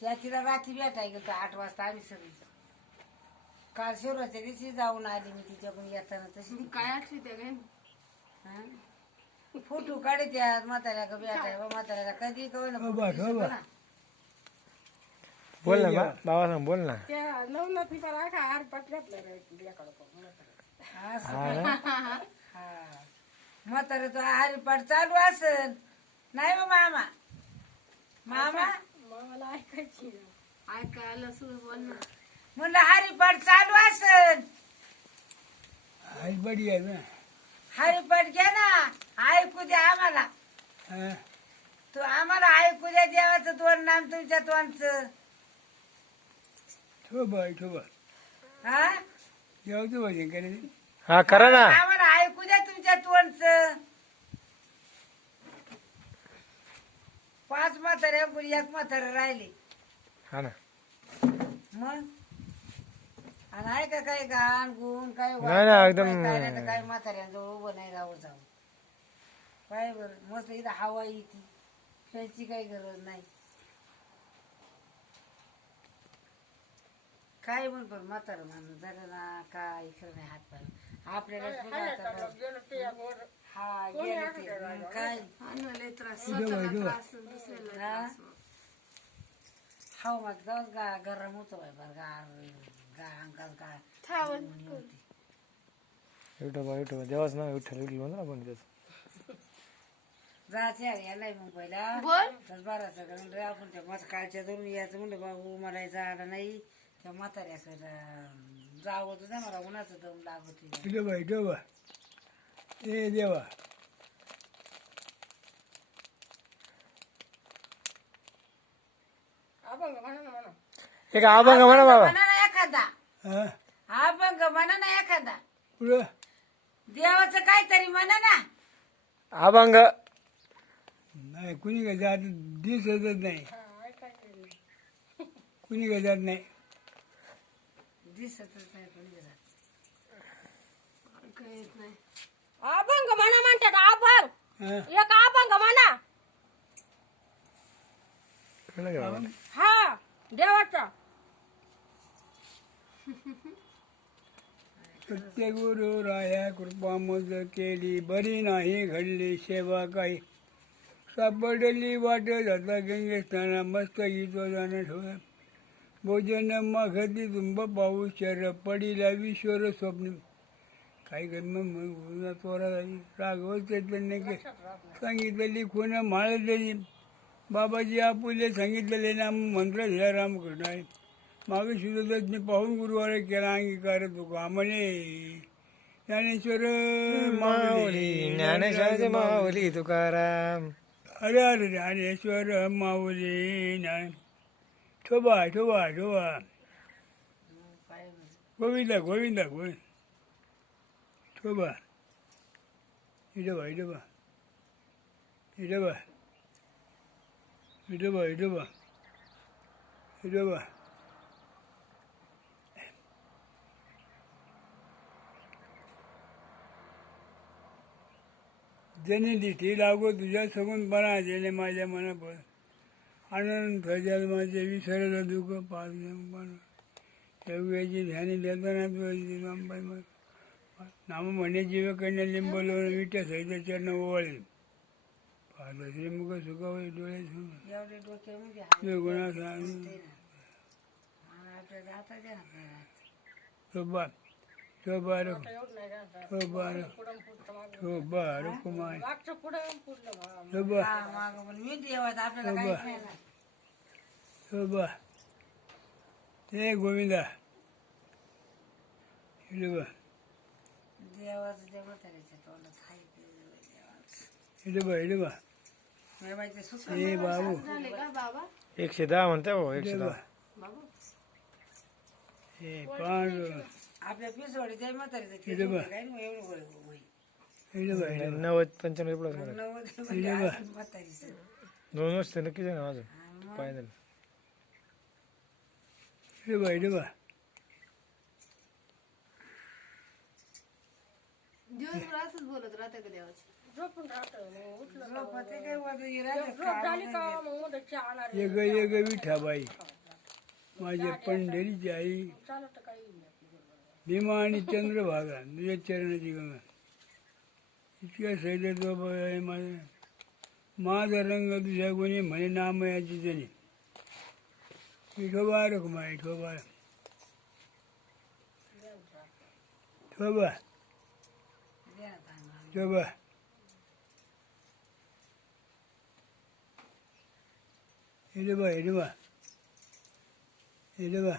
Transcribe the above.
त्या तिला रात्री भेटाय गेलो आठ वाजता आम्ही सगळी काल शिवराच्या दिवशी जाऊन आली मी तिच्याकडून येताना तशी काय आठवी त्या काय? हा? फोटो काढत्यात म्हाताऱ्या का भेटाय बा म्हाताऱ्याला कधी कवलं हो बा, हो बा. बोल ना बा- बाबा सांग बोल ना. त्या नवनाथ पण आखा हार पटल्यात लेकरं म्हातारा तो हरिपाठ चालू असन. नाही हो मामा. मामा? मला ऐकायची ऐकायला सुरू बोल ना. म्हणलं हरिपाठ चालू असन आई बडी आहे ना. हरिपाठ घ्या ना ऐकू द्या आम्हाला. हा. तू आम्हाला ऐकू द्या देवाचं दोन नाम तुमच्या तोंडचं. ठो बाय ठो बा हा? जेवतो भजन करायचं हा करा ना. आम्हाला ऐकू द्या तुमच्या तोंडचं. पाच म्हाताऱ्या पुढे एक म्हातारा राहिले हा ना मग आणि आहे का काही गाण गुण काय नाही ना, एकदम- काय नाही तर काही म्हाताऱ्यांजवळ उभं नाही राहू जाऊ काय बरं मस्त इथं हवा येते त्याची काही गरज नाही काय म्हण पण म्हातारं माणूस झालं ना काय इकडं नाही हात पाय आपल्याला आता. हा गेलं ते. मग काय लय स्वतःला त्रास हवा मग जाऊन गा गरम होतो बाय बरं गार गा अंगात गा थांबून होती युट्यूब युट्यूब देवाच ना विठ्ठल विठ्ठल म्हणतो ना आपण त्याचं. जायचे अरे याला मुंबईला बोल. तर बाराचं म्हणलं रे आपण त्या मत काळच्या धरून यायचं म्हणलं बाबू मला जायला नाही. त्या म्हाताऱ्याकडं जावं नाही मला उन्हाचं दम लागत होती. ठो बाय ठो बा ए देवा अभंग म्हणा ना म्हणा एक अभंग म्हणा बाबा. म्हणा ना एखादा. हा? अभंग म्हणा ना एखादा. पुढं? देवाचं काहीतरी म्हणा ना. अभंग. नाही कुणी काय जात दिसतच नाही. कुणी काय जात नाही. दिसतच नाही कोणी अभंग म्हणा म्हणतात अभंग. हा. एक अभंग म्हणा. म्हणा की बाबा. देवाचा. सत्य गुरु राया कृपा मज केली. बरी नाही घडली सेवा काही. सापडली वाट जाता गंगे स्नाना मस्त गीतो जाणं ठेवा. भोजन मागती तुंब पाऊस शर पडिला विश्वर स्वप्न. काही गण तोरा झाली राघव चैतन्य के सांगितलेली खून माळलेली बाबाजी आपुले सांगितलेले नाम मंत्र झिला रामकृष्ण आहे मागे सुद्धा पाहून गुरुवार केला अंगीकार तुका म्हणे ज्ञानेश्वर माऊली ज्ञानेश्वर माऊली तुकाराम. अरे अरे ज्ञानेश्वर माऊली ज्ञान. ठोबा ठोबा ठोबा. गोविंदा गोविंदा गोविंद. ठोबा. इडबा इडबा इडबा इडबा इडबा इडबा जनी दिठी लागो तुझ्या सगून सगुणपणा जेणे माझ्या मनापर आनंद खजाल माझे विसरलं दुःख पाच योग्याची ध्यानी देताना तुझी रामबाई नाम म्हणे जीव कन्या लिंबलो विट्या सहित चरण ओवाळे पाहता श्रीमुख सुखावळे डोळे. एवढे डोक्यामध्ये हात निर्गुणा सांग. आपल्या जाता द्या ना. शोभा शोभा रे शोभा रे शोभा रे कुमार. मागं. ना. शोभा हे गोविंदा. देवाचं ते हे बाबू. एकशे दहा म्हणते हो एकशे दहा. हे आपल्या पिसवाडीच्या काय एवढं नव्वद पंच्याण्णव प्लस मला नव्वद म्हणजे म्हातारीचं. दोन वर्ष तर नक्कीच आहे ना माझं फायनल दिवसभर असंच बोलत राहते का देवाचे? झोपून राहतं मग उठलं का झोपत आहे काय वजन हे मग राहतं झोप का? झाली का मग उद्या चहा आणणार एक एक विठाबाई माझ्या पंढरीची आई. चालत काही नाही. भीमा आणि चंद्रभागा तुझ्या चरणाची गंगा. इतक्या सैल तो आहे माझा. माझा रंग तुझ्या गुणी म्हणे नामयाची जणी. विठोबा रखमा विठोबा ठोबा द्या आता आम्हाला. ठोबा हिडबा हिडबा हिडबा